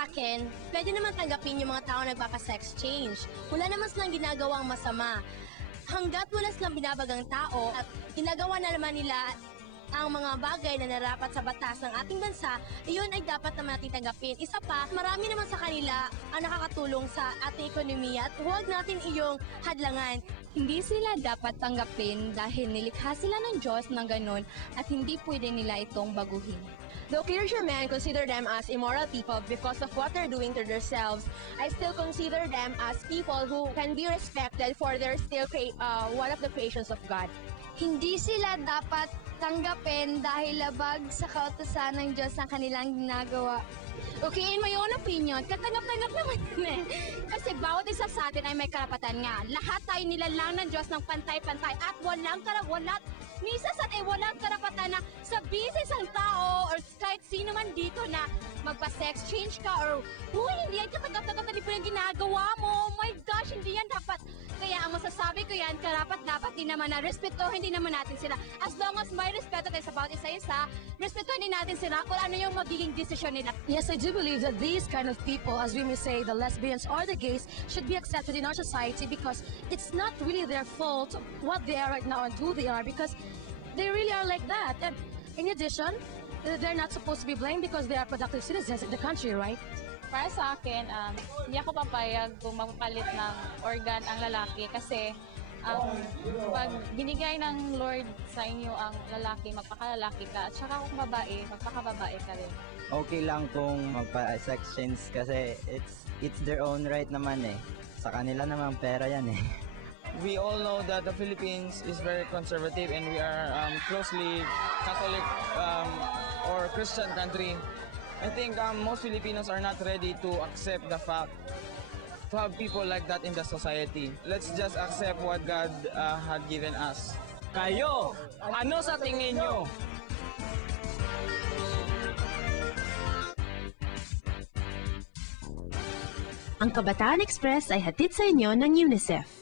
sa akin, pwede naman tanggapin yung mga tao nagpapa-sex change. Wala naman silang ginagawang masama. Hanggat wala silang binabagang tao at ginagawa na naman nila ang mga bagay na narapat sa batas ng ating bansa, iyon ay dapat naman natin tanggapin. Isa pa, marami naman sa kanila ang nakakatulong sa ating ekonomiya at huwag natin iyong hadlangan. Hindi sila dapat tanggapin dahil nilikha sila ng Diyos ng ganun at hindi pwede nila itong baguhin. Though clergymen consider them as immoral people because of what they're doing to themselves, I still consider them as people who can be respected for they're still one of the creations of God. Hindi sila dapat tanggapin dahil labag sa kautusan ng Diyos ang kanilang ginagawa. Okay, in my own opinion, katanggap-tanggap naman yun eh. Kasi bawat isa sa atin ay may karapatan nga. Lahat tayo nilalang ng Diyos ng pantay-pantay at minsan sa atin walang karapatan na sabihin sa isang tao or kahit sino man dito na magpa-sex change ka or hindi yan katanggap-tanggap na yung ginagawa mo. Oh my gosh, hindi yan dapat. Kaya ang masasabi ko yan, dapat din naman na respetuhin din naman natin sila. As long as may respeto tayo sa bawat isa-isa, respetuhin din natin sila kung ano yung magiging desisyon nila. Yes, I do believe that these kind of people, as we may say, the lesbians or the gays, should be accepted in our society because it's not really their fault what they are right now and who they are because they really are like that. And in addition, they're not supposed to be blamed because they are productive citizens in the country, right? Para sa akin, hindi ako papayag kung magpapalit ng organ ang lalaki kasi pag binigay ng Lord sa inyo ang lalaki, magpakalalaki ka at saka kung babae, magpakababae ka rin. Okay lang kung magpa-sex change kasi it's their own right naman eh. Sa kanila naman pera yan eh. We all know that the Philippines is very conservative and we are closely Catholic or Christian country. I think most Filipinos are not ready to accept the fact to have people like that in the society. Let's just accept what God had given us. Kayo, ano sa tingin nyo? Ang Kabataan Express ay hatid sa inyo ng UNICEF.